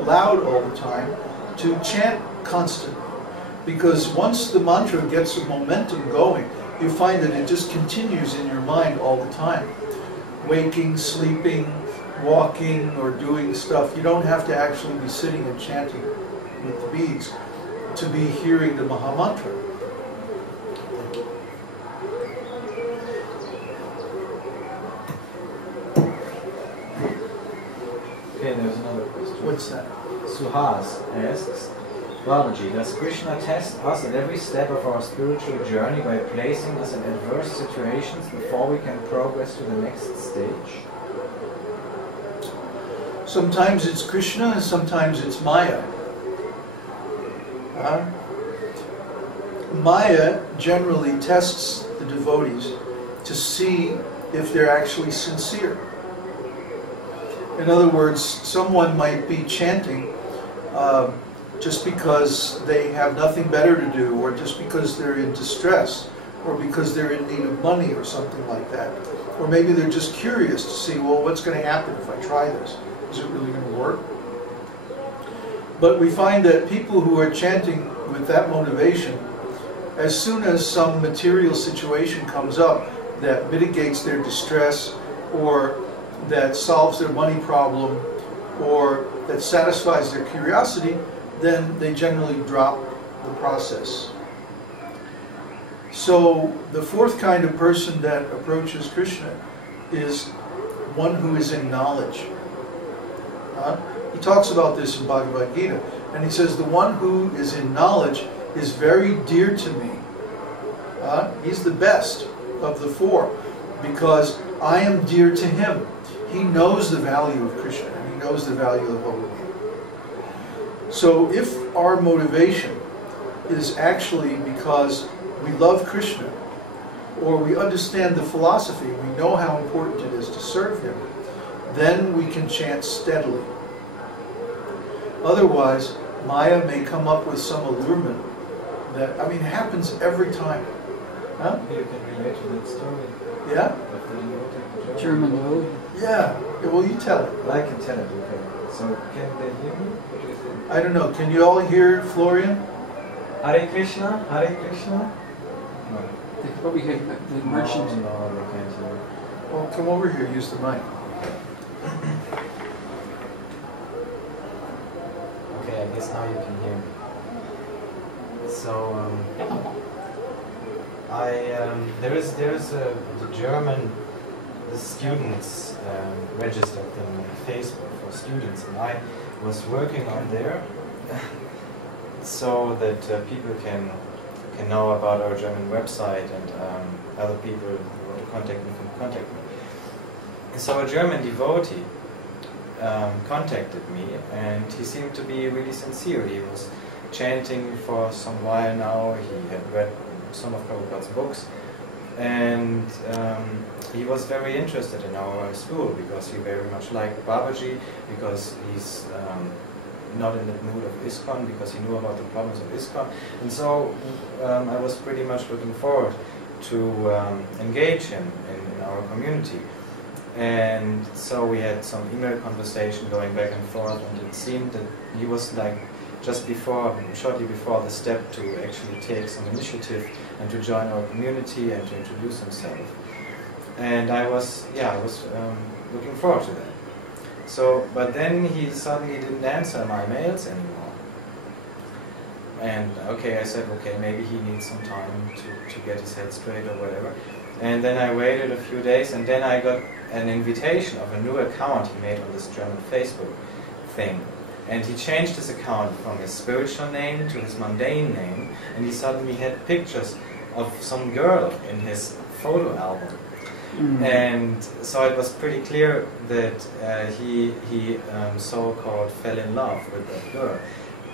loud all the time, to chant constantly. Because once the mantra gets a momentum going, you find that it just continues in your mind all the time. Waking, sleeping, walking, or doing stuff. You don't have to actually be sitting and chanting with the beads to be hearing the Mahamantra. Okay, there's another question. What's that? Suhas asks, Babaji, does Krishna test us at every step of our spiritual journey by placing us in adverse situations before we can progress to the next stage? Sometimes it's Krishna and sometimes it's Maya. Maya generally tests the devotees to see if they're actually sincere. In other words, someone might be chanting just because they have nothing better to do, or just because they're in distress, or because they're in need of money or something like that. Or maybe they're just curious to see, well, what's going to happen if I try this? Is it really going to work? But we find that people who are chanting with that motivation, as soon as some material situation comes up that mitigates their distress, or that solves their money problem, or that satisfies their curiosity, then they generally drop the process. So the fourth kind of person that approaches Krishna is one who is in knowledge. He talks about this in Bhagavad Gita, and he says the one who is in knowledge is very dear to me. He's the best of the four, because I am dear to him. He knows the value of Krishna, and he knows the value of Bhagavan. So if our motivation is actually because we love Krishna, or we understand the philosophy, we know how important it is to serve him, then we can chant steadily. Otherwise, Maya may come up with some allurement that, I mean, happens every time. Huh? You can relate to that story. Yeah? German road? Yeah. Well, you tell it. Well, I can tell it, okay. So, can they hear me? What do you think? I don't know. Can you all hear Florian? Hare Krishna? Hare Krishna? No. They could probably hear the merchant. No, they can't hear. Well, come over here. Use the mic. Okay, I guess now you can hear me. So, there is the German students registered in Facebook for students, and I was working on there so that people can know about our German website, and other people who want to contact me can contact me. So a German devotee contacted me, and he seemed to be really sincere. He was chanting for some while now. He had read some of Prabhupada's books, and he was very interested in our school because he very much liked Babaji, because he's not in the mood of ISKCON, because he knew about the problems of ISKCON. And so I was pretty much looking forward to engage him in our community. And so we had some email conversation going back and forth, and it seemed that he was like just before, shortly before the step to actually take some initiative and to join our community and to introduce himself. And I was looking forward to that. So, but then he suddenly didn't answer my mails anymore. And okay, I said, okay, maybe he needs some time to get his head straight or whatever. And then I waited a few days, and then I got an invitation of a new account he made on this German Facebook thing. And he changed his account from his spiritual name to his mundane name, and he suddenly had pictures of some girl in his photo album. And so it was pretty clear that he so-called fell in love with that girl.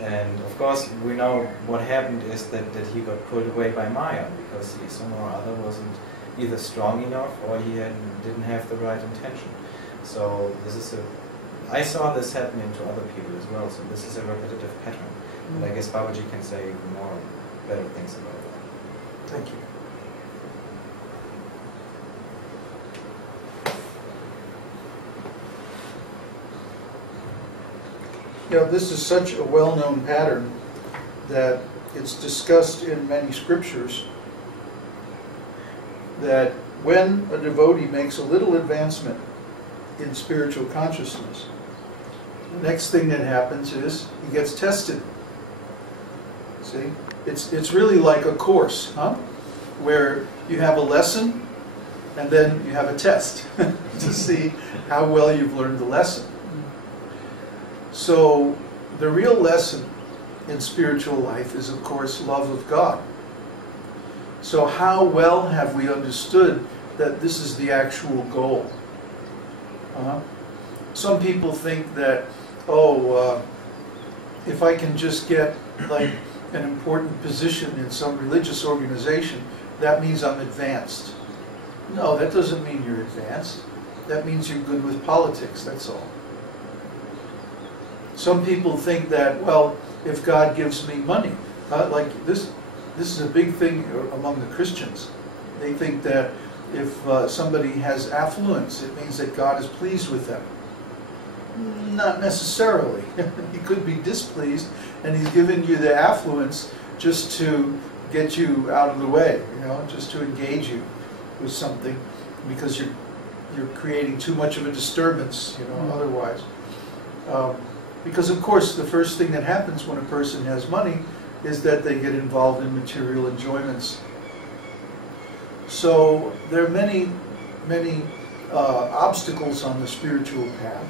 And of course we know what happened is that he got pulled away by Maya, because he somehow or other wasn't either strong enough, or he didn't have the right intention. So this is I saw this happening to other people as well, so this is a repetitive pattern. And I guess Babaji can say more better things about that. Thank you. this is such a well-known pattern that it's discussed in many scriptures, that when a devotee makes a little advancement in spiritual consciousness, the next thing that happens is he gets tested. See? It's really like a course, where you have a lesson and then you have a test to see how well you've learned the lesson. So the real lesson in spiritual life is, of course, love of God. So how well have we understood that this is the actual goal? Some people think that, if I can just get like an important position in some religious organization, that means I'm advanced. No, that doesn't mean you're advanced. That means you're good with politics, that's all. Some people think that, well, if God gives me money, like this is a big thing among the Christians. They think that if somebody has affluence, it means that God is pleased with them. Not necessarily. He could be displeased, and he's given you the affluence just to get you out of the way, just to engage you with something, because you're creating too much of a disturbance, otherwise. Because of course the first thing that happens when a person has money is that they get involved in material enjoyments. So there are many obstacles on the spiritual path,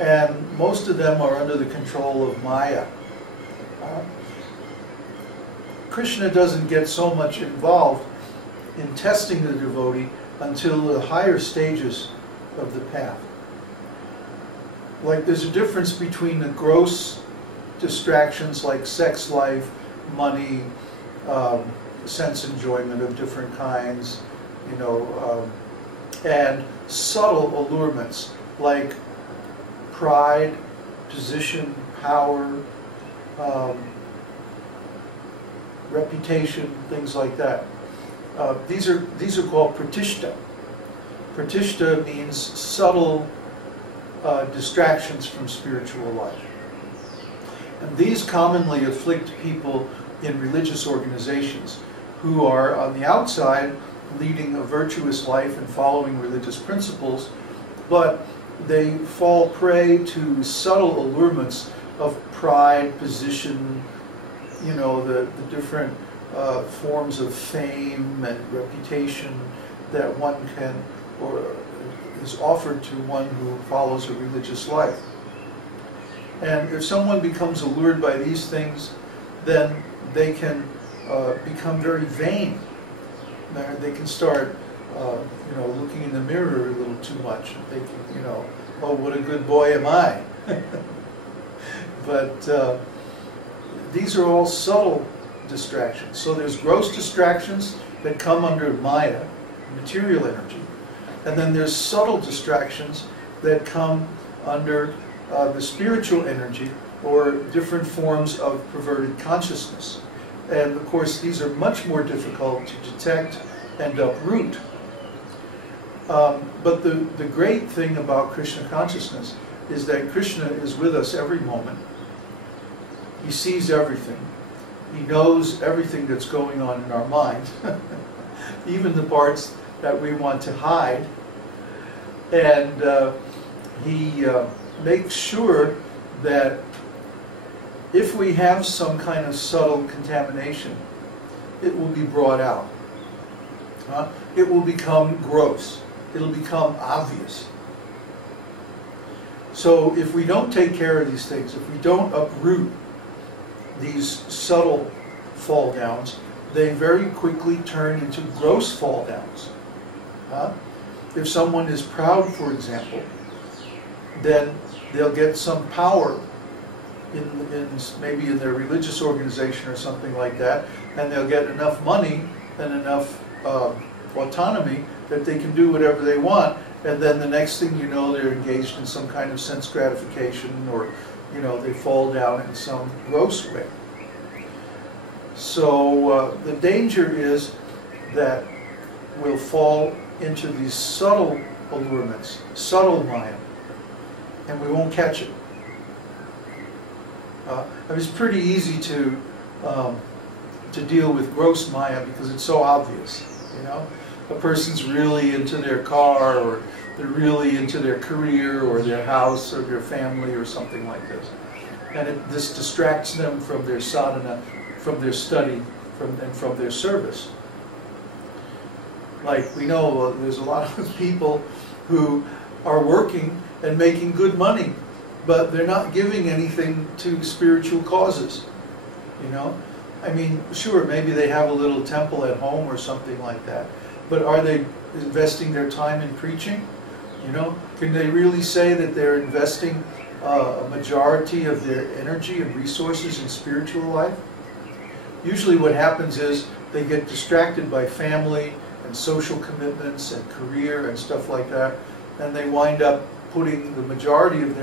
and most of them are under the control of Maya. Krishna doesn't get so much involved in testing the devotee until the higher stages of the path. Like there's a difference between the gross distractions like sex life, money, sense enjoyment of different kinds, and subtle allurements like pride, position, power, reputation, things like that. These are called pratishta. Pratishta means subtle distractions from spiritual life. And these commonly afflict people in religious organizations who are on the outside leading a virtuous life and following religious principles, but they fall prey to subtle allurements of pride, position, the different forms of fame and reputation that one can, or is offered to one who follows a religious life. And if someone becomes allured by these things, then they can become very vain. They can start, looking in the mirror a little too much, and thinking, oh, what a good boy am I. But these are all subtle distractions. So there's gross distractions that come under Maya, material energy, and then there's subtle distractions that come under the spiritual energy, or different forms of perverted consciousness. And of course these are much more difficult to detect and uproot. But the great thing about Krishna consciousness is that Krishna is with us every moment. He sees everything. He knows everything that's going on in our mind, even the parts that we want to hide. And he makes sure that if we have some kind of subtle contamination, it will be brought out. It will become gross. It'll become obvious. So if we don't take care of these things, if we don't uproot these subtle fall downs, they very quickly turn into gross fall downs. If someone is proud, for example, then they'll get some power maybe in their religious organization or something like that, and they'll get enough money and enough autonomy that they can do whatever they want, and then the next thing you know, they're engaged in some kind of sense gratification, or they fall down in some gross way. So the danger is that we'll fall into these subtle allurements, subtle Maya, and we won't catch it. It's pretty easy to deal with gross Maya because it's so obvious, you know? A person's really into their car, or they're really into their career, or their house, or their family, or something like this. And this distracts them from their sadhana, from their study, and from their service. Like, we know there's a lot of people who are working and making good money, but they're not giving anything to spiritual causes, you know? I mean, sure, maybe they have a little temple at home or something like that, but are they investing their time in preaching? You know, can they really say that they're investing a majority of their energy and resources in spiritual life? Usually what happens is they get distracted by family and social commitments and career and stuff like that, and they wind up putting the majority of their